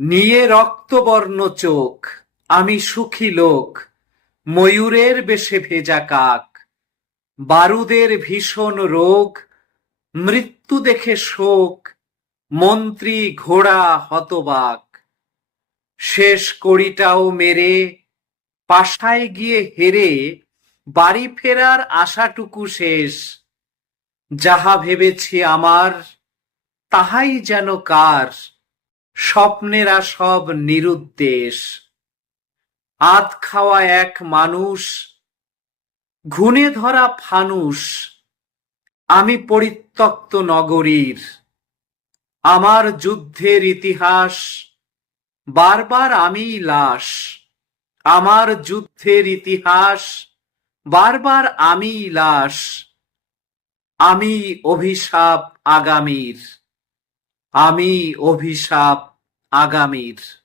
নিয়ে রক্তবর্ণ চোখ আমি সুখী লোক, ময়ূরের বেশে ভেজা কাক, বারুদের ভীষণ রোগ, মৃত্যু দেখে শোক, মন্ত্রী ঘোড়া হতবাক। শেষ কড়িটাও মেরে পাশায় গিয়ে হেরে বাড়ি ফেরার আশাটুকু শেষ। যাহা ভেবেছি আমার তাহাই যেন কার, স্বপ্নেরা সব নিরুদ্দেশ। আধ খাওয়া এক মানুষ, ঘুণে ধরা ফানুস, আমি পরিত্যক্ত নগরীর। আমার যুদ্ধের ইতিহাস, বারবার আমিই লাশ। আমার যুদ্ধের ইতিহাস, বারবার আমিই লাশ। আমি অভিশাপ আগামীর, আমি অভিশাপ আগামীর।